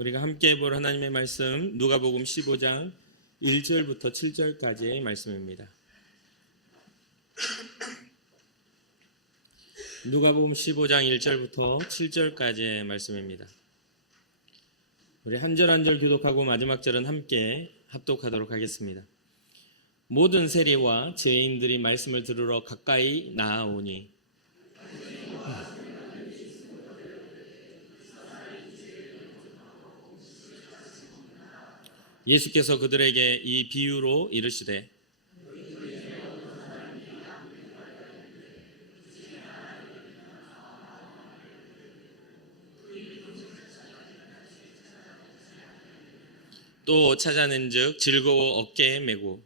우리가 함께 볼 하나님의 말씀 누가복음 15장 1절부터 7절까지의 말씀입니다. 누가복음 15장 1절부터 7절까지의 말씀입니다. 우리 한 절 한 절 교독하고 마지막 절은 함께 합독하도록 하겠습니다. 모든 세리와 죄인들이 말씀을 들으러 가까이 나아오니 예수께서 그들에게 이 비유로 이르시되 또 찾아낸즉 즐거워 어깨에 메고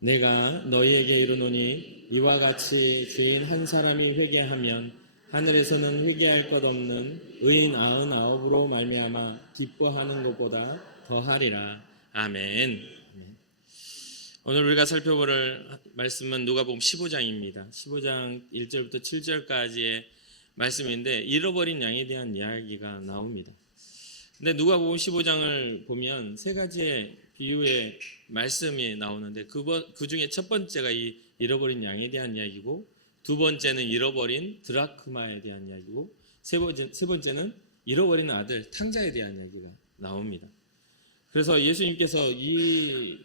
내가 너희에게 이르노니 이와 같이 죄인 한 사람이 회개하면 하늘에서는 회개할 것 없는 의인 99으로 말미암아 기뻐하는 것보다 더하리라. 아멘. 오늘 우리가 살펴볼 말씀은 누가복음 15장입니다. 15장 1절부터 7절까지의 말씀인데 잃어버린 양에 대한 이야기가 나옵니다. 근데 누가복음 15장을 보면 세 가지의 비유의 말씀이 나오는데 그 중에 첫 번째가 이 잃어버린 양에 대한 이야기고, 두 번째는 잃어버린 드라크마에 대한 이야기고, 세 번째는 잃어버린 아들 탕자에 대한 이야기가 나옵니다. 그래서 예수님께서 이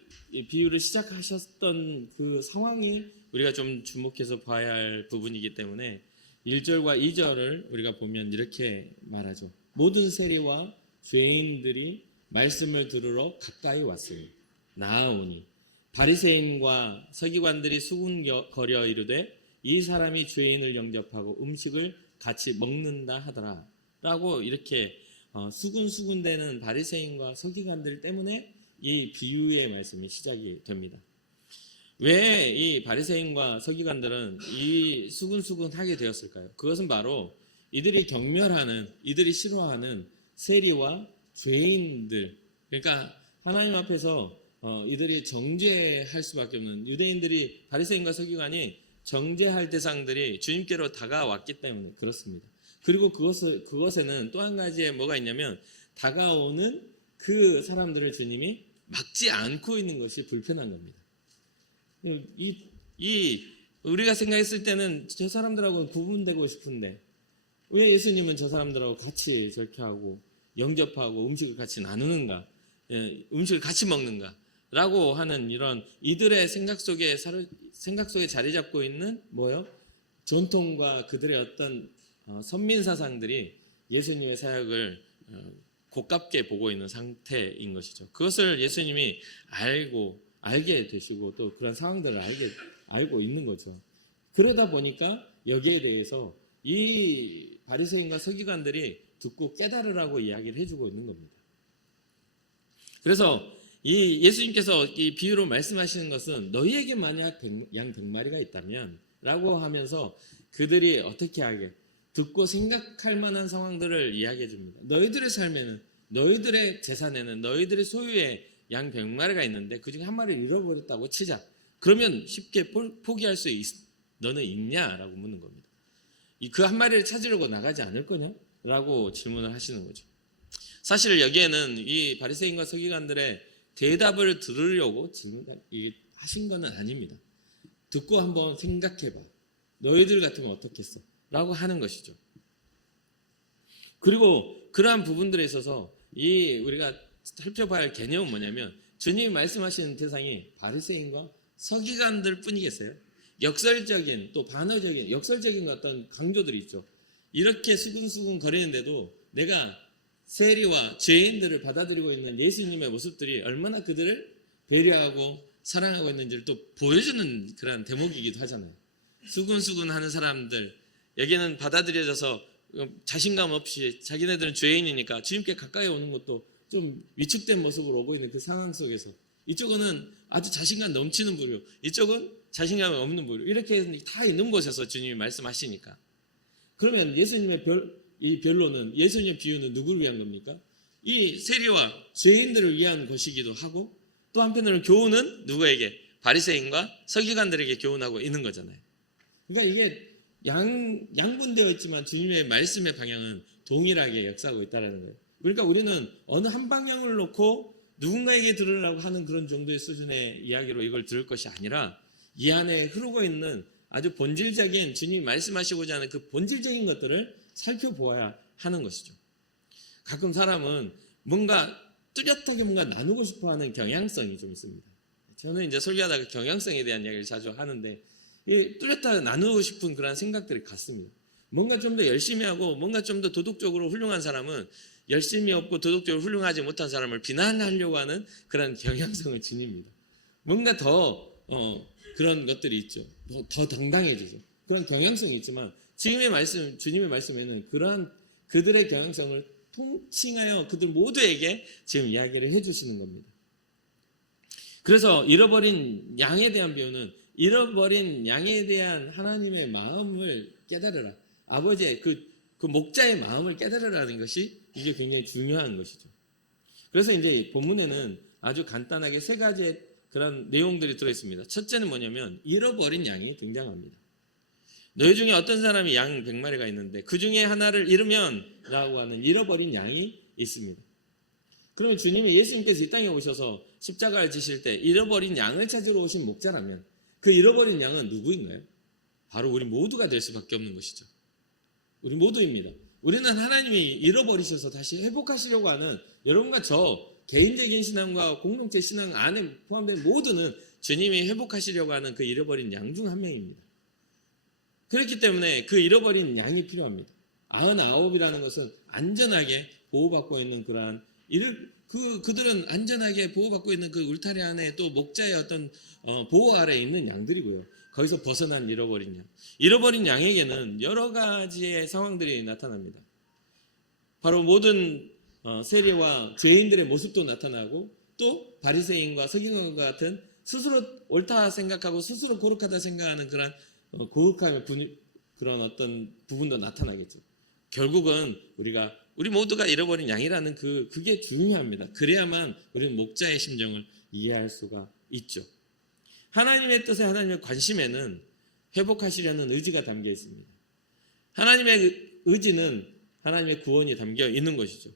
비유를 시작하셨던 그 상황이 우리가 좀 주목해서 봐야 할 부분이기 때문에 1절과 2절을 우리가 보면 이렇게 말하죠. 모든 세리와 죄인들이 말씀을 들으러 가까이 왔어요. 나아오니 바리새인과 서기관들이 수군거려 이르되 이 사람이 죄인을 영접하고 음식을 같이 먹는다 하더라 라고 이렇게 수군수군대는 바리새인과 서기관들 때문에 이 비유의 말씀이 시작이 됩니다. 왜 이 바리새인과 서기관들은 이 수군수군하게 되었을까요? 그것은 바로 이들이 경멸하는, 이들이 싫어하는 세리와 죄인들, 그러니까 하나님 앞에서 이들이 정죄할 수밖에 없는, 유대인들이 바리새인과 서기관이 정죄할 대상들이 주님께로 다가왔기 때문에 그렇습니다. 그리고 그것에는 또 한 가지에 뭐가 있냐면 다가오는 그 사람들을 주님이 막지 않고 있는 것이 불편한 겁니다. 우리가 생각했을 때는 저 사람들하고는 구분되고 싶은데 왜 예수님은 저 사람들하고 같이 저렇게 하고 영접하고 음식을 같이 나누는가, 음식을 같이 먹는가 라고 하는 이런 이들의 생각 속에 자리 잡고 있는 전통과 그들의 어떤 선민사상들이 예수님의 사역을 고깝게 보고 있는 상태인 것이죠. 그것을 예수님이 알게 되시고 또 그런 상황들을 알고 있는 거죠. 그러다 보니까 여기에 대해서 이 바리새인과 서기관들이 듣고 깨달으라고 이야기를 해주고 있는 겁니다. 그래서 이 예수님께서 이 비유로 말씀하시는 것은 너희에게 만약 양 100마리가 있다면 라고 하면서 그들이 어떻게 하게 듣고 생각할 만한 상황들을 이야기해 줍니다. 너희들의 삶에는, 너희들의 재산에는, 너희들의 소유에 양 100마리가 있는데 그중에 한 마리를 잃어버렸다고 치자. 그러면 쉽게 포기할 수 너는 있냐라고 묻는 겁니다. 그 한 마리를 찾으려고 나가지 않을 거냐? 라고 질문을 하시는 거죠. 사실 여기에는 이 바리새인과 서기관들의 대답을 들으려고 하신 건 아닙니다. 듣고 한번 생각해봐. 너희들 같으면 어떻겠어? 라고 하는 것이죠. 그리고 그러한 부분들에 있어서 우리가 살펴봐야 할 개념은 뭐냐면 주님이 말씀하시는 대상이 바리새인과 서기관들 뿐이겠어요? 역설적인 또 반어적인 역설적인 어떤 강조들이 있죠. 이렇게 수근수근 거리는데도 내가 세리와 죄인들을 받아들이고 있는 예수님의 모습들이 얼마나 그들을 배려하고 사랑하고 있는지를 또 보여주는 그런 대목이기도 하잖아요. 수근수근하는 사람들, 여기는 받아들여져서 자신감 없이 자기네들은 죄인이니까 주님께 가까이 오는 것도 좀 위축된 모습으로 오고 있는 그 상황 속에서 이쪽은 아주 자신감 넘치는 부류, 이쪽은 자신감이 없는 부류, 이렇게 다 있는 곳에서 주님이 말씀하시니까, 그러면 예수님의 변론은, 예수님의 비유는 누구를 위한 겁니까? 이 세리와 죄인들을 위한 것이기도 하고 또 한편으로는 교훈은 누구에게? 바리새인과 서기관들에게 교훈하고 있는 거잖아요. 그러니까 이게 양분되어 있지만 주님의 말씀의 방향은 동일하게 역사하고 있다는 거예요. 그러니까 우리는 어느 한 방향을 놓고 누군가에게 들으려고 하는 그런 정도의 수준의 이야기로 이걸 들을 것이 아니라 이 안에 흐르고 있는 아주 본질적인 주님이 말씀하시고자 하는 그 본질적인 것들을 살펴보아야 하는 것이죠. 가끔 사람은 뭔가 뚜렷하게 뭔가 나누고 싶어 하는 경향성이 좀 있습니다. 저는 이제 설교하다가 경향성에 대한 이야기를 자주 하는데 뚜렷하게 나누고 싶은 그런 생각들이 같습니다. 뭔가 좀 더 열심히 하고 뭔가 좀 더 도덕적으로 훌륭한 사람은 열심히 없고 도덕적으로 훌륭하지 못한 사람을 비난하려고 하는 그런 경향성을 지닙니다. 뭔가 더 그런 것들이 있죠. 더 당당해지죠. 그런 경향성이 있지만 지금의 말씀, 주님의 말씀에는 그러한 그들의 경향성을 통칭하여 그들 모두에게 지금 이야기를 해주시는 겁니다. 그래서 잃어버린 양에 대한 비유는 잃어버린 양에 대한 하나님의 마음을 깨달으라. 아버지의 그 목자의 마음을 깨달으라는 것이 이게 굉장히 중요한 것이죠. 그래서 이제 본문에는 아주 간단하게 세 가지의 그런 내용들이 들어있습니다. 첫째는 뭐냐면 잃어버린 양이 등장합니다. 너희 중에 어떤 사람이 양 100마리가 있는데 그 중에 하나를 잃으면 라고 하는 잃어버린 양이 있습니다. 그러면 주님이 예수님께서 이 땅에 오셔서 십자가를 지실 때 잃어버린 양을 찾으러 오신 목자라면 그 잃어버린 양은 누구인가요? 바로 우리 모두가 될 수밖에 없는 것이죠. 우리 모두입니다. 우리는 하나님이 잃어버리셔서 다시 회복하시려고 하는 여러분과 저 개인적인 신앙과 공동체 신앙 안에 포함된 모두는 주님이 회복하시려고 하는 그 잃어버린 양 중 한 명입니다. 그렇기 때문에 그 잃어버린 양이 필요합니다. 99이라는 것은 안전하게 보호받고 있는 그러한 그들은 안전하게 보호받고 있는 그 울타리 안에 또 목자의 어떤 보호 아래에 있는 양들이고요. 거기서 벗어난 잃어버린 양. 잃어버린 양에게는 여러 가지의 상황들이 나타납니다. 바로 모든 세리와 죄인들의 모습도 나타나고 또 바리새인과 서기관과 같은 스스로 옳다 생각하고 스스로 거룩하다 생각하는 그런 거룩함의 그런 어떤 부분도 나타나겠죠. 결국은 우리 모두가 잃어버린 양이라는 그게 중요합니다. 그래야만 우리는 목자의 심정을 이해할 수가 있죠. 하나님의 뜻에 하나님의 관심에는 회복하시려는 의지가 담겨 있습니다. 하나님의 의지는 하나님의 구원이 담겨 있는 것이죠.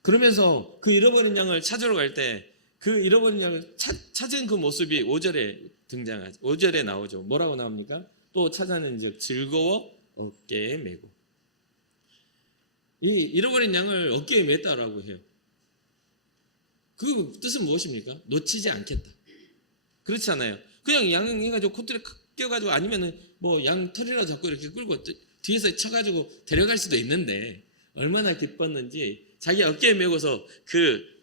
그러면서 그 잃어버린 양을 찾으러 갈 때 그 잃어버린 양을 찾은 그 모습이 5절에 등장하죠. 5절에 나오죠. 뭐라고 나옵니까? 또 찾아낸즉 즐거워 어깨에 메고. 이 잃어버린 양을 어깨에 맸다라고 해요. 그 뜻은 무엇입니까? 놓치지 않겠다. 그렇지 않아요. 그냥 양 해가지고 코트에 껴가지고 아니면은 뭐 양 털이라 잡고 이렇게 끌고 뒤에서 쳐가지고 데려갈 수도 있는데 얼마나 기뻤는지 자기 어깨에 메고서 그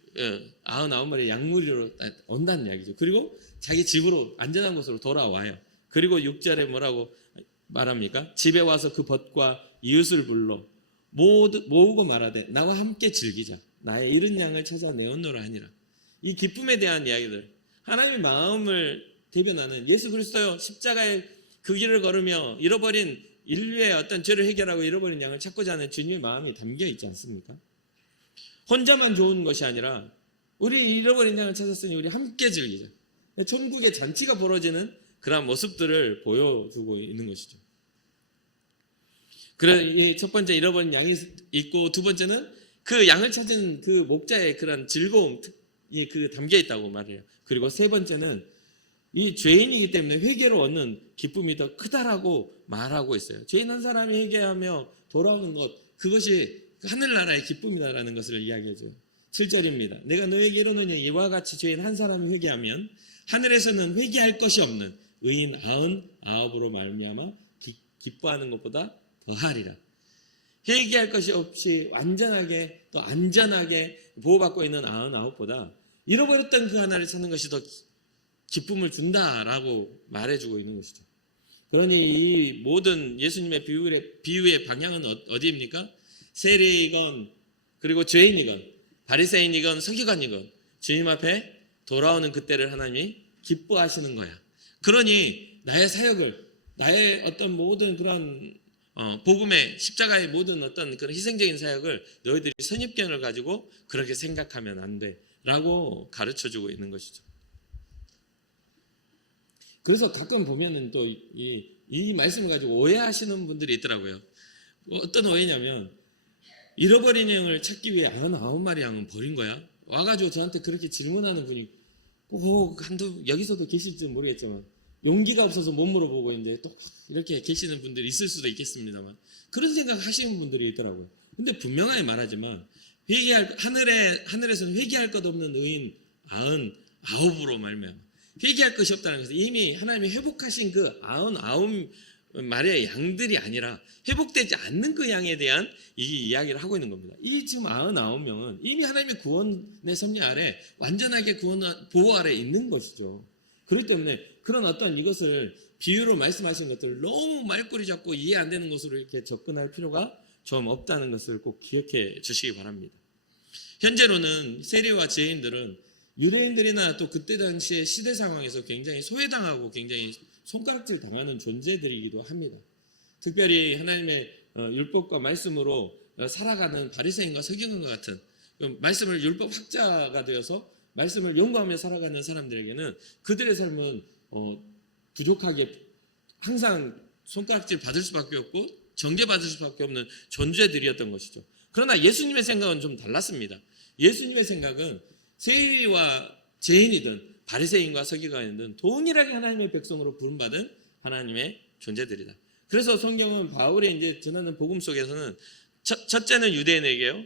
99마리 양무리로 온다는 이야기죠. 그리고 자기 집으로 안전한 곳으로 돌아와요. 그리고 6절에 뭐라고 말합니까? 집에 와서 그 벗과 이웃을 불러 모으고 말하되 나와 함께 즐기자. 나의 잃은 양을 찾아 내었노라 하니라. 이 기쁨에 대한 이야기들, 하나님의 마음을 대변하는 예수 그리스도요 십자가의 그 길을 걸으며 잃어버린 인류의 어떤 죄를 해결하고 잃어버린 양을 찾고자 하는 주님의 마음이 담겨 있지 않습니까? 혼자만 좋은 것이 아니라 우리 잃어버린 양을 찾았으니 우리 함께 즐기자. 천국의 잔치가 벌어지는 그런 모습들을 보여주고 있는 것이죠. 그래, 첫 번째 잃어버린 양이 있고 두 번째는 그 양을 찾은 그 목자의 그런 즐거움이 그 담겨 있다고 말해요. 그리고 세 번째는 이 죄인이기 때문에 회개로 얻는 기쁨이 더 크다라고 말하고 있어요. 죄인 한 사람이 회개하며 돌아오는 것, 그것이 하늘나라의 기쁨이다라는 것을 이야기해줘요. 7절입니다. 내가 너에게 이르노니 이와 같이 죄인 한 사람이 회개하면 하늘에서는 회개할 것이 없는 의인 99으로 말미암아 기뻐하는 것보다 더하리라. 회개할 것이 없이 완전하게 또 안전하게 보호받고 있는 99보다 잃어버렸던 그 하나를 찾는 것이 더 기쁨을 준다라고 말해주고 있는 것이죠. 그러니 이 모든 예수님의 비유의 방향은 어디입니까? 세리이건 그리고 죄인이건 바리새인이건 서기관이건 주님 앞에 돌아오는 그때를 하나님이 기뻐하시는 거야. 그러니 나의 사역을, 나의 어떤 모든 그런 복음의 십자가의 모든 어떤 그런 희생적인 사역을 너희들이 선입견을 가지고 그렇게 생각하면 안 돼 라고 가르쳐주고 있는 것이죠. 그래서 가끔 보면은 또 이 말씀을 가지고 오해하시는 분들이 있더라고요. 어떤 오해냐면 잃어버린 양을 찾기 위해 99마리 양은 버린 거야? 와가지고 저한테 그렇게 질문하는 분이 꼭 여기서도 계실지 모르겠지만 용기가 없어서 못 물어보고 있는데 또 이렇게 계시는 분들이 있을 수도 있겠습니다만 그런 생각 하시는 분들이 있더라고요. 근데 분명하게 말하지만 하늘에서는 회개할 것 없는 의인 99으로 말미암아 회개할 것이 없다는 것은 이미 하나님이 회복하신 그 99마리의 양들이 아니라 회복되지 않는 그 양에 대한 이 이야기를 하고 있는 겁니다. 이 지금 99명은 이미 하나님의 구원의 섭리 아래 완전하게 보호 아래 있는 것이죠. 그렇기 때문에 그런 어떤 이것을 비유로 말씀하신 것들을 너무 말꼬리 잡고 이해 안 되는 것으로 이렇게 접근할 필요가 좀 없다는 것을 꼭 기억해 주시기 바랍니다. 현재로는 세리와 죄인들은 유대인들이나 또 그때 당시의 시대 상황에서 굉장히 소외당하고 굉장히 손가락질 당하는 존재들이기도 합니다. 특별히 하나님의 율법과 말씀으로 살아가는 바리새인과 서기관과 같은 말씀을 율법 학자가 되어서 말씀을 연구하며 살아가는 사람들에게는 그들의 삶은 부족하게 항상 손가락질 받을 수밖에 없고 정죄받을 수밖에 없는 존재들이었던 것이죠. 그러나 예수님의 생각은 좀 달랐습니다. 예수님의 생각은 세리와 죄인이든 바리새인과 서기관이든 동일하게 하나님의 백성으로 부름받은 하나님의 존재들이다. 그래서 성경은 바울이 이제 전하는 복음 속에서는 첫째는 유대인에게요,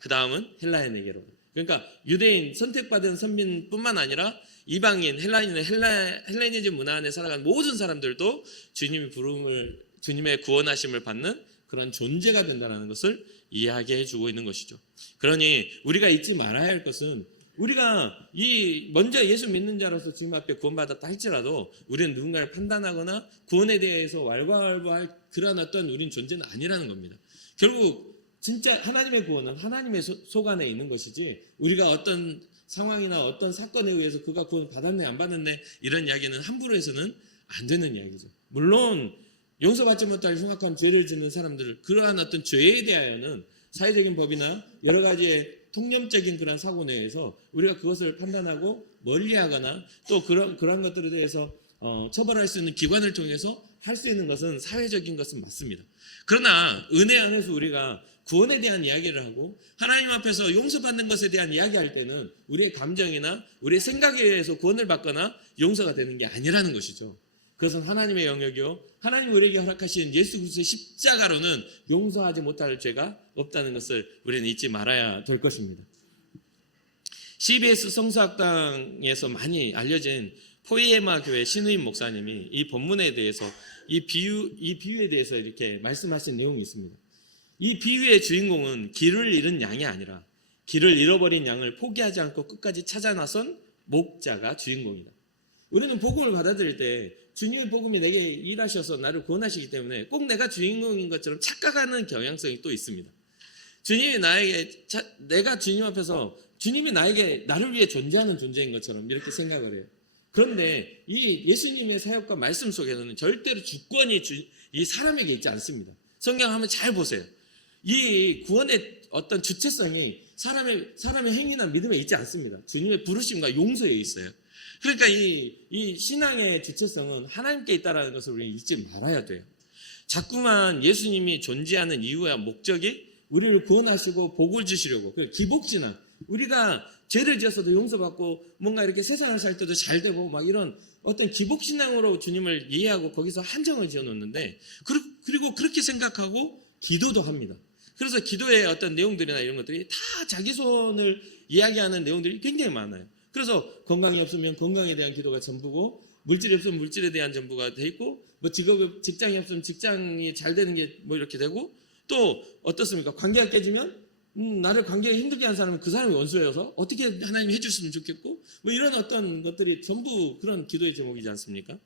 그 다음은 헬라인에게로. 그러니까 유대인 선택받은 선민뿐만 아니라 이방인, 헬라니즘 문화 안에 살아가는 모든 사람들도 주님의 구원하심을 받는 그런 존재가 된다는 것을 이야기해 주고 있는 것이죠. 그러니 우리가 잊지 말아야 할 것은 우리가 먼저 예수 믿는 자로서 주님 앞에 구원받았다 할지라도 우리는 누군가를 판단하거나 구원에 대해서 왈가왈부할 그런 어떤 우린 존재는 아니라는 겁니다. 결국 진짜 하나님의 구원은 하나님의 속 안에 있는 것이지 우리가 어떤 상황이나 어떤 사건에 의해서 그가 구원 받았네 안 받았네 이런 이야기는 함부로 해서는 안 되는 이야기죠. 물론 용서받지 못할 흉악한 죄를 짓는 사람들 그러한 어떤 죄에 대하여는 사회적인 법이나 여러 가지의 통념적인 그런 사고 내에서 우리가 그것을 판단하고 멀리하거나 또 그런 것들에 대해서 처벌할 수 있는 기관을 통해서 할 수 있는 것은 사회적인 것은 맞습니다. 그러나 은혜 안에서 우리가 구원에 대한 이야기를 하고 하나님 앞에서 용서받는 것에 대한 이야기할 때는 우리의 감정이나 우리의 생각에 의해서 구원을 받거나 용서가 되는 게 아니라는 것이죠. 그것은 하나님의 영역이요 하나님 우리에게 허락하신 예수 그리스도의 십자가로는 용서하지 못할 죄가 없다는 것을 우리는 잊지 말아야 될 것입니다. CBS 성서학당에서 많이 알려진 포이에마 교회 신우임 목사님이 이 본문에 대해서 이 비유에 대해서 이렇게 말씀하신 내용이 있습니다. 이 비유의 주인공은 길을 잃은 양이 아니라 길을 잃어버린 양을 포기하지 않고 끝까지 찾아 나선 목자가 주인공이다. 우리는 복음을 받아들일 때 주님의 복음이 내게 일하셔서 나를 구원하시기 때문에 꼭 내가 주인공인 것처럼 착각하는 경향성이 또 있습니다. 내가 주님 앞에서 주님이 나를 위해 존재하는 존재인 것처럼 이렇게 생각을 해요. 그런데 이 예수님의 사역과 말씀 속에서는 절대로 주권이 이 사람에게 있지 않습니다. 성경 한번 잘 보세요. 이 구원의 어떤 주체성이 사람의 행위나 믿음에 있지 않습니다. 주님의 부르심과 용서에 있어요. 그러니까 이 신앙의 주체성은 하나님께 있다는 것을 우리는 잊지 말아야 돼요. 자꾸만 예수님이 존재하는 이유와 목적이 우리를 구원하시고 복을 주시려고 기복신앙 우리가 죄를 지었어도 용서받고 뭔가 이렇게 세상을 살 때도 잘 되고 막 이런 어떤 기복신앙으로 주님을 이해하고 거기서 한정을 지어놓는데 그리고 그렇게 생각하고 기도도 합니다. 그래서 기도의 어떤 내용들이나 이런 것들이 다 자기 손을 이야기하는 내용들이 굉장히 많아요. 그래서 건강이 없으면 건강에 대한 기도가 전부고 물질이 없으면 물질에 대한 전부가 돼 있고 뭐 직장이 없으면 직장이 잘 되는 게 뭐 이렇게 되고 또 어떻습니까? 관계가 깨지면 나를 관계가 힘들게 하는 사람은 그 사람이 원수여서 어떻게 하나님이 해줬으면 좋겠고 뭐 이런 어떤 것들이 전부 그런 기도의 제목이지 않습니까?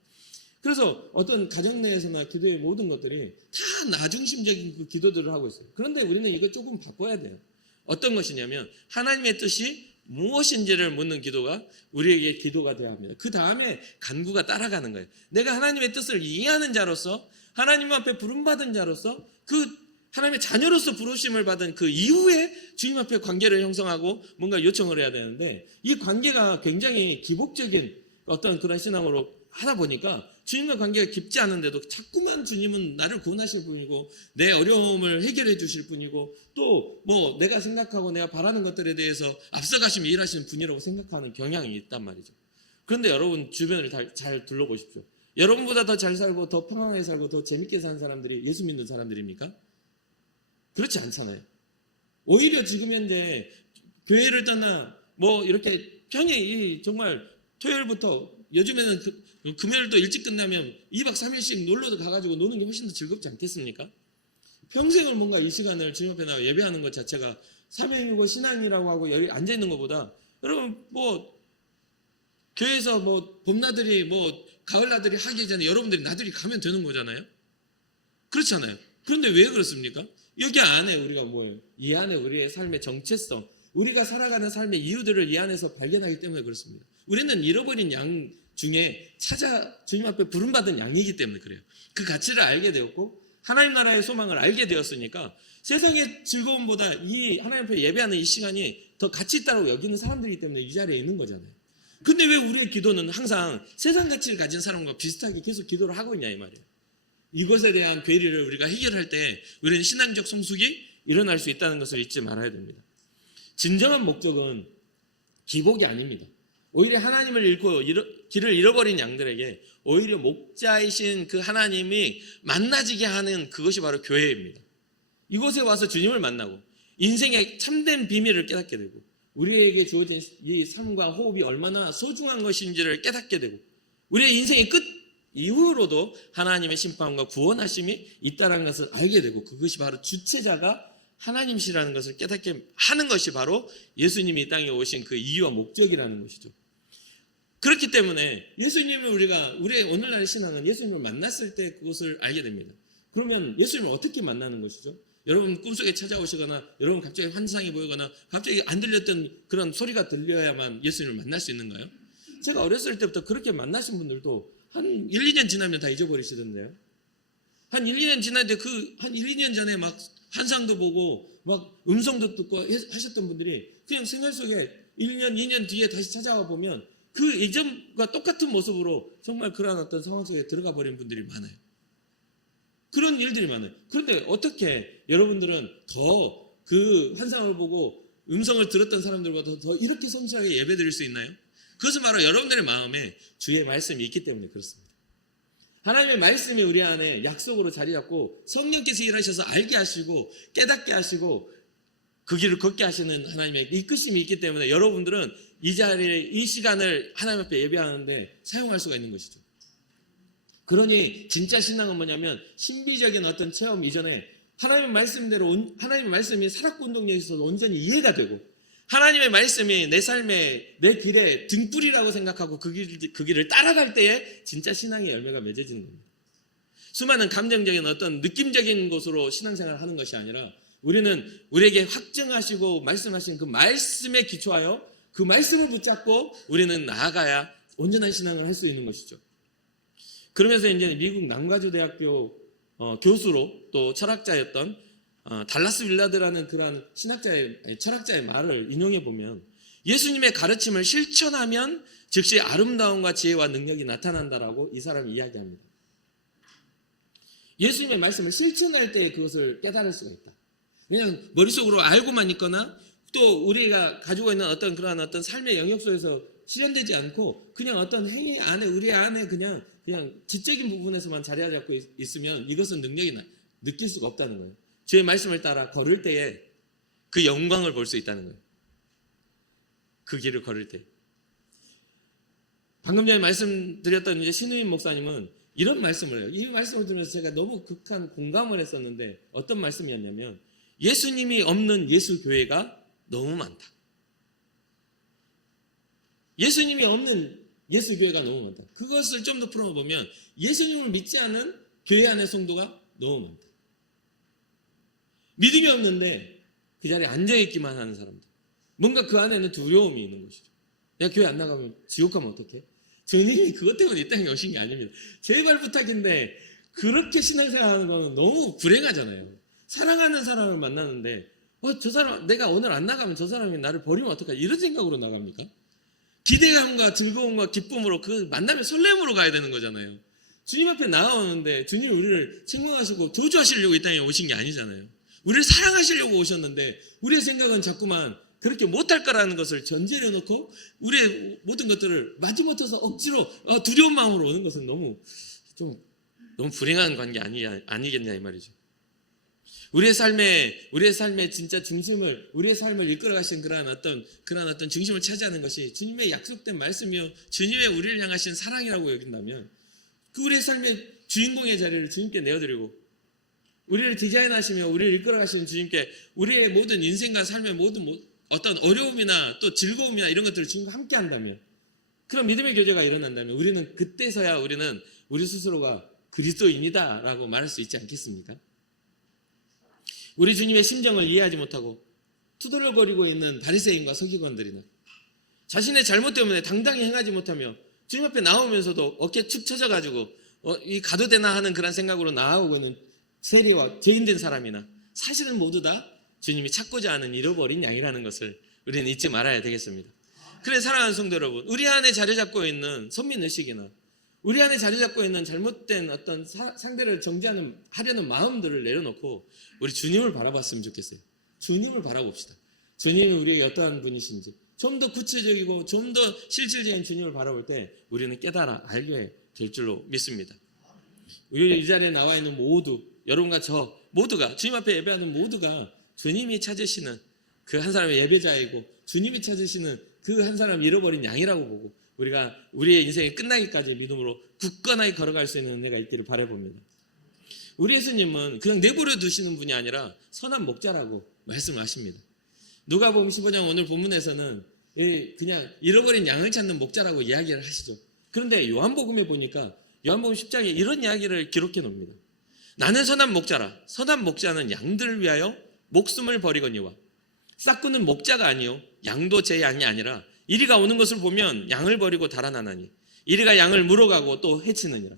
그래서 어떤 가정 내에서나 기도의 모든 것들이 다 나중심적인 그 기도들을 하고 있어요. 그런데 우리는 이거 조금 바꿔야 돼요. 어떤 것이냐면 하나님의 뜻이 무엇인지를 묻는 기도가 우리에게 기도가 되어야 합니다. 그 다음에 간구가 따라가는 거예요. 내가 하나님의 뜻을 이해하는 자로서 하나님 앞에 부름받은 자로서 그 하나님의 자녀로서 부르심을 받은 그 이후에 주님 앞에 관계를 형성하고 뭔가 요청을 해야 되는데 이 관계가 굉장히 기복적인 어떤 그런 신앙으로 하다 보니까 주님과 관계가 깊지 않은데도 자꾸만 주님은 나를 구원하실 분이고 내 어려움을 해결해 주실 분이고 또 뭐 내가 생각하고 내가 바라는 것들에 대해서 앞서가시며 일하시는 분이라고 생각하는 경향이 있단 말이죠. 그런데 여러분 주변을 잘 둘러보십시오. 여러분보다 더 잘 살고 더 평안하게 살고 더 재밌게 사는 사람들이 예수 믿는 사람들입니까? 그렇지 않잖아요. 오히려 지금 현재 교회를 떠나 뭐 이렇게 평일 정말 토요일부터 요즘에는 금요일도 일찍 끝나면 2박 3일씩 놀러도 가가지고 노는 게 훨씬 더 즐겁지 않겠습니까? 평생을 뭔가 이 시간을 주님 앞에 나와 예배하는 것 자체가 사명이고 신앙이라고 하고 여기 앉아있는 것보다 여러분 뭐 교회에서 뭐 봄나들이 뭐 가을나들이 하기 전에 여러분들이 나들이 가면 되는 거잖아요. 그렇잖아요. 그런데 왜 그렇습니까? 여기 안에 우리가 뭐예요? 이 안에 우리의 삶의 정체성, 우리가 살아가는 삶의 이유들을 이 안에서 발견하기 때문에 그렇습니다. 우리는 잃어버린 양 중에 주님 앞에 부름받은 양이기 때문에 그래요. 그 가치를 알게 되었고 하나님 나라의 소망을 알게 되었으니까 세상의 즐거움보다 이 하나님 앞에 예배하는 이 시간이 더 가치 있다고 여기는 사람들이기 때문에 이 자리에 있는 거잖아요. 근데 왜 우리의 기도는 항상 세상 가치를 가진 사람과 비슷하게 계속 기도를 하고 있냐 이 말이에요. 이것에 대한 괴리를 우리가 해결할 때 우리는 신앙적 성숙이 일어날 수 있다는 것을 잊지 말아야 됩니다. 진정한 목적은 기복이 아닙니다. 오히려 하나님을 잃고 길을 잃어버린 양들에게 오히려 목자이신 그 하나님이 만나지게 하는 그것이 바로 교회입니다. 이곳에 와서 주님을 만나고 인생의 참된 비밀을 깨닫게 되고 우리에게 주어진 이 삶과 호흡이 얼마나 소중한 것인지를 깨닫게 되고 우리의 인생의 끝 이후로도 하나님의 심판과 구원하심이 있다는 것을 알게 되고 그것이 바로 주체자가 하나님이시라는 것을 깨닫게 하는 것이 바로 예수님이 이 땅에 오신 그 이유와 목적이라는 것이죠. 그렇기 때문에 예수님을 우리의 오늘날의 신앙은 예수님을 만났을 때 그것을 알게 됩니다. 그러면 예수님을 어떻게 만나는 것이죠? 여러분 꿈속에 찾아오시거나 여러분 갑자기 환상이 보이거나 갑자기 안 들렸던 그런 소리가 들려야만 예수님을 만날 수 있는가요? 제가 어렸을 때부터 그렇게 만나신 분들도 한 1, 2년 지나면 다 잊어버리시던데요. 한 1, 2년 지났는데 한 1, 2년 전에 막 환상도 보고 막 음성도 듣고 하셨던 분들이 그냥 생활 속에 1년, 2년 뒤에 다시 찾아와 보면 그 예전과 똑같은 모습으로 정말 그러한 어떤 상황 속에 들어가 버린 분들이 많아요. 그런 일들이 많아요. 그런데 어떻게 여러분들은 더 그 환상을 보고 음성을 들었던 사람들보다 더 이렇게 성실하게 예배 드릴 수 있나요? 그것은 바로 여러분들의 마음에 주의 말씀이 있기 때문에 그렇습니다. 하나님의 말씀이 우리 안에 약속으로 자리 잡고 성령께서 일하셔서 알게 하시고 깨닫게 하시고 그 길을 걷게 하시는 하나님의 이끄심이 있기 때문에 여러분들은 이 자리에 이 시간을 하나님 앞에 예배하는데 사용할 수가 있는 것이죠. 그러니 진짜 신앙은 뭐냐면 신비적인 어떤 체험 이전에 하나님의 말씀대로 하나님의 말씀이 살았고 운동력에 있어서 온전히 이해가 되고 하나님의 말씀이 내 삶의 내 길의 등불이라고 생각하고 그 길을 따라갈 때에 진짜 신앙의 열매가 맺어지는 겁니다. 수많은 감정적인 어떤 느낌적인 것으로 신앙생활을 하는 것이 아니라 우리는 우리에게 확증하시고 말씀하신 그 말씀에 기초하여 그 말씀을 붙잡고 우리는 나아가야 온전한 신앙을 할 수 있는 것이죠. 그러면서 이제 미국 남가주 대학교 교수로 또 철학자였던 달라스 윌라드라는 그러한 철학자의 말을 인용해 보면 예수님의 가르침을 실천하면 즉시 아름다움과 지혜와 능력이 나타난다라고 이 사람이 이야기합니다. 예수님의 말씀을 실천할 때 그것을 깨달을 수가 있다. 그냥 머릿속으로 알고만 있거나 또 우리가 가지고 있는 어떤 그러한 어떤 삶의 영역 속에서 실현되지 않고 그냥 어떤 행위 안에 우리 안에 그냥 지적인 부분에서만 자리 잡고 있으면 이것은 능력이 느낄 수가 없다는 거예요. 주의 말씀을 따라 걸을 때에 그 영광을 볼 수 있다는 거예요. 그 길을 걸을 때. 방금 전에 말씀드렸던 이제 신우임 목사님은 이런 말씀을 해요. 이 말씀을 들으면서 제가 너무 극한 공감을 했었는데 어떤 말씀이었냐면 예수님이 없는 예수 교회가 너무 많다. 예수님이 없는 예수 교회가 너무 많다. 그것을 좀 더 풀어보면 예수님을 믿지 않은 교회 안의 성도가 너무 많다. 믿음이 없는데 그 자리에 앉아있기만 하는 사람들. 뭔가 그 안에는 두려움이 있는 것이죠. 내가 교회 안 나가면 지옥 가면 어떡해? 주님이 그것 때문에 이 땅에 오신 게 아닙니다. 제발 부탁인데 그렇게 신앙생활하는 거는 너무 불행하잖아요. 사랑하는 사람을 만나는데 저 사람 내가 오늘 안 나가면 저 사람이 나를 버리면 어떡하지? 이런 생각으로 나갑니까? 기대감과 즐거움과 기쁨으로 그 만남의 설렘으로 가야 되는 거잖아요. 주님 앞에 나아오는데 주님 우리를 책망하시고 저주하시려고 이 땅에 오신 게 아니잖아요. 우리를 사랑하시려고 오셨는데 우리의 생각은 자꾸만 그렇게 못할 거라는 것을 전제로 놓고 우리의 모든 것들을 마지못해서 억지로 두려운 마음으로 오는 것은 너무 불행한 관계 아니겠냐 이 말이죠. 우리의 삶의 진짜 중심을, 우리의 삶을 이끌어 가신 그러한 어떤 중심을 차지하는 것이 주님의 약속된 말씀이요 주님의 우리를 향하신 사랑이라고 여긴다면 그 우리의 삶의 주인공의 자리를 주님께 내어드리고 우리를 디자인하시며 우리를 이끌어 가시는 주님께 우리의 모든 인생과 삶의 모든 어떤 어려움이나 또 즐거움이나 이런 것들을 주님과 함께 한다면, 그런 믿음의 교제가 일어난다면 우리는 그때서야 우리는 우리 스스로가 그리스도인이다라고 말할 수 있지 않겠습니까? 우리 주님의 심정을 이해하지 못하고 투덜거리고 있는 바리새인과 서기관들이나 자신의 잘못 때문에 당당히 행하지 못하며 주님 앞에 나오면서도 어깨 축 처져가지고 이 가도 되나 하는 그런 생각으로 나아오고 있는 세리와 죄인된 사람이나 사실은 모두 다 주님이 찾고자 하는 잃어버린 양이라는 것을 우리는 잊지 말아야 되겠습니다. 그래 사랑하는 성도 여러분, 우리 안에 자리 잡고 있는 선민의식이나 우리 안에 자리 잡고 있는 잘못된 어떤 상대를 하려는 마음들을 내려놓고 우리 주님을 바라봤으면 좋겠어요. 주님을 바라봅시다. 주님은 우리의 어떠한 분이신지 좀 더 구체적이고 좀 더 실질적인 주님을 바라볼 때 우리는 깨달아 알게 될 줄로 믿습니다. 우리 이 자리에 나와 있는 모두, 여러분과 저 모두가, 주님 앞에 예배하는 모두가 주님이 찾으시는 그 한 사람의 예배자이고 주님이 찾으시는 그 한 사람 잃어버린 양이라고 보고 우리가 우리의 인생이 끝나기까지 믿음으로 굳건하게 걸어갈 수 있는 은혜가 있기를 바라봅니다. 우리 예수님은 그냥 내버려 두시는 분이 아니라 선한 목자라고 말씀하십니다. 누가복음 15장 오늘 본문에서는 그냥 잃어버린 양을 찾는 목자라고 이야기를 하시죠. 그런데 요한복음에 보니까 요한복음 10장에 이런 이야기를 기록해 놓습니다. 나는 선한 목자라. 선한 목자는 양들을 위하여 목숨을 버리거니와 싹구는 목자가 아니요 양도 제 양이 아니라 이리가 오는 것을 보면 양을 버리고 달아나나니 이리가 양을 물어가고 또 해치느니라.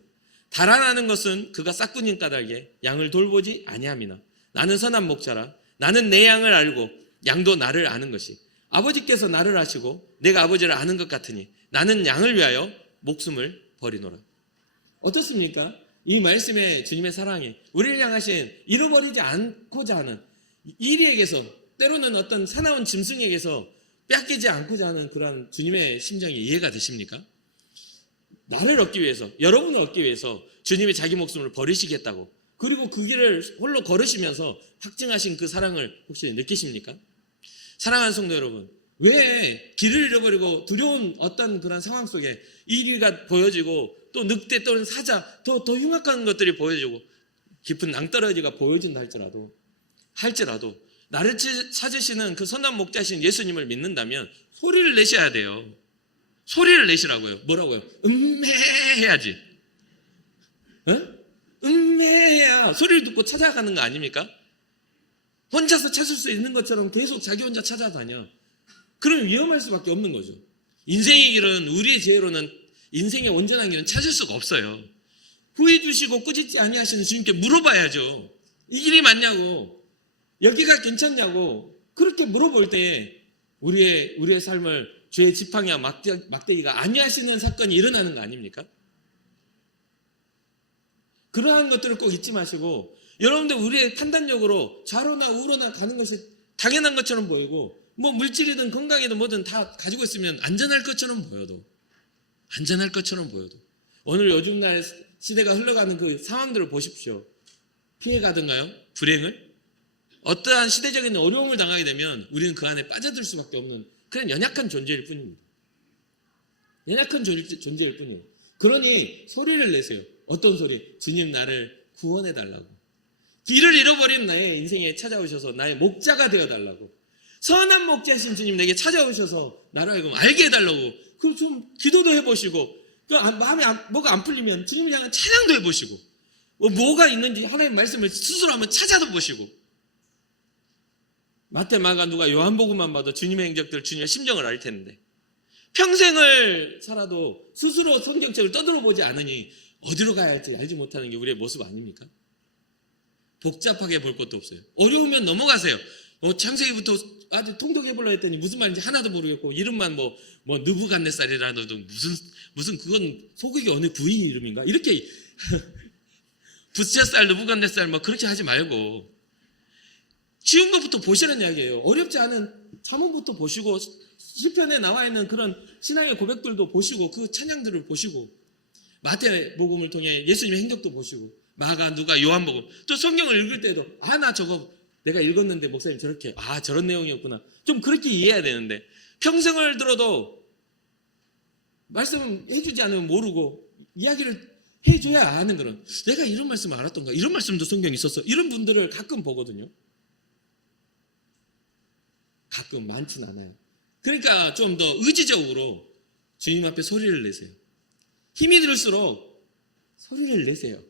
달아나는 것은 그가 싹꾼인 까닭에 양을 돌보지 아니함이나 나는 선한 목자라. 나는 내 양을 알고 양도 나를 아는 것이 아버지께서 나를 아시고 내가 아버지를 아는 것 같으니 나는 양을 위하여 목숨을 버리노라. 어떻습니까? 이 말씀에 주님의 사랑이 우리를 향하신 잃어버리지 않고자 하는 이리에게서, 때로는 어떤 사나운 짐승에게서 뺏기지 않고자 하는 그런 주님의 심정이 이해가 되십니까? 나를 얻기 위해서, 여러분을 얻기 위해서 주님이 자기 목숨을 버리시겠다고, 그리고 그 길을 홀로 걸으시면서 확증하신 그 사랑을 혹시 느끼십니까? 사랑하는 성도 여러분, 왜 길을 잃어버리고 두려운 어떤 그런 상황 속에 이리가 보여지고 또 늑대 또는 사자 더 흉악한 것들이 보여지고 깊은 낭떠러지가 보여진다 할지라도 나를 찾으시는 그 선한 목자신 예수님을 믿는다면 소리를 내셔야 돼요. 소리를 내시라고요. 뭐라고요? 음매해야지. 음매해야 소리를 듣고 찾아가는 거 아닙니까? 혼자서 찾을 수 있는 것처럼 계속 자기 혼자 찾아다녀. 그럼 위험할 수밖에 없는 거죠. 인생의 길은, 우리의 지혜로는 인생의 온전한 길은 찾을 수가 없어요. 후회 주시고 꾸짖지 아니하시는 주님께 물어봐야죠. 이 길이 맞냐고, 여기가 괜찮냐고. 그렇게 물어볼 때 우리의 삶을 죄의 지팡이와 막대기가 아니하시는 사건이 일어나는 거 아닙니까? 그러한 것들을 꼭 잊지 마시고, 여러분들 우리의 판단력으로 좌로나 우로나 가는 것이 당연한 것처럼 보이고, 뭐 물질이든 건강이든 뭐든 다 가지고 있으면 안전할 것처럼 보여도 오늘 요즘 날 시대가 흘러가는 그 상황들을 보십시오. 피해가든가요? 불행을? 어떠한 시대적인 어려움을 당하게 되면 우리는 그 안에 빠져들 수밖에 없는 그런 연약한 존재일 뿐입니다. 연약한 존재일 뿐이에요. 그러니 소리를 내세요. 어떤 소리? 주님 나를 구원해달라고. 길을 잃어버린 나의 인생에 찾아오셔서 나의 목자가 되어달라고. 선한 목자신 주님 내게 찾아오셔서 나를 하여금 알게 해달라고. 그 좀 기도도 해보시고, 그 마음에 뭐가 안 풀리면 주님을 향한 찬양도 해보시고, 뭐가 있는지 하나님의 말씀을 스스로 한번 찾아도 보시고. 마태, 마가, 누가, 요한복음만 봐도 주님의 행적들, 주님의 심정을 알 텐데 평생을 살아도 스스로 성경책을 떠들어 보지 않으니 어디로 가야 할지 알지 못하는 게 우리의 모습 아닙니까? 복잡하게 볼 것도 없어요. 어려우면 넘어가세요. 창세기부터 아주 통독해보려 했더니 무슨 말인지 하나도 모르겠고 이름만 뭐 느부갓네살이라도 무슨 그건 소국의 어느 부인 이름인가 이렇게 붓제살 느부갓네살 뭐 그렇게 하지 말고 쉬운 것부터 보시라는 이야기예요. 어렵지 않은 잠언부터 보시고 시편에 나와 있는 그런 신앙의 고백들도 보시고 그 찬양들을 보시고 마태복음을 통해 예수님의 행적도 보시고 마가, 누가, 요한복음 또 성경을 읽을 때도 나 저거 내가 읽었는데 목사님 저렇게 저런 내용이었구나 좀 그렇게 이해해야 되는데 평생을 들어도 말씀해주지 않으면 모르고 이야기를 해줘야 아는 그런 내가 이런 말씀 알았던가 이런 말씀도 성경에 있었어 이런 분들을 가끔 보거든요. 가끔 많진 않아요. 그러니까 좀 더 의지적으로 주님 앞에 소리를 내세요. 힘이 들수록 소리를 내세요.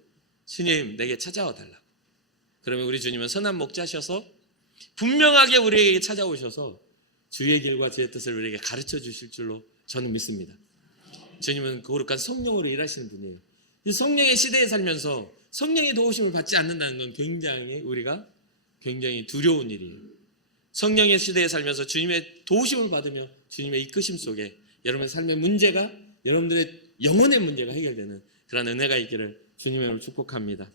주님 내게 찾아와 달라고. 그러면 우리 주님은 선한 목자셔서 분명하게 우리에게 찾아오셔서 주의 길과 주의 뜻을 우리에게 가르쳐 주실 줄로 저는 믿습니다. 주님은 거룩한 성령으로 일하시는 분이에요. 이 성령의 시대에 살면서 성령의 도우심을 받지 않는다는 건 우리가 굉장히 두려운 일이에요. 성령의 시대에 살면서 주님의 도우심을 받으며 주님의 이끄심 속에 여러분의 삶의 문제가 여러분들의 영혼의 문제가 해결되는 그런 은혜가 있기를 주님의 이름으로 축복합니다.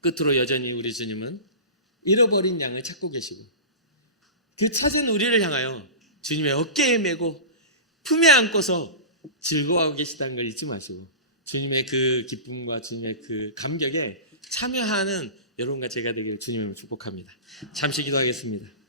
끝으로 여전히 우리 주님은 잃어버린 양을 찾고 계시고 그 찾은 우리를 향하여 주님의 어깨에 메고 품에 안고서 즐거워하고 계시다는 걸 잊지 마시고 주님의 그 기쁨과 주님의 그 감격에 참여하는 여러분과 제가 되기를 주님을 축복합니다. 잠시 기도하겠습니다.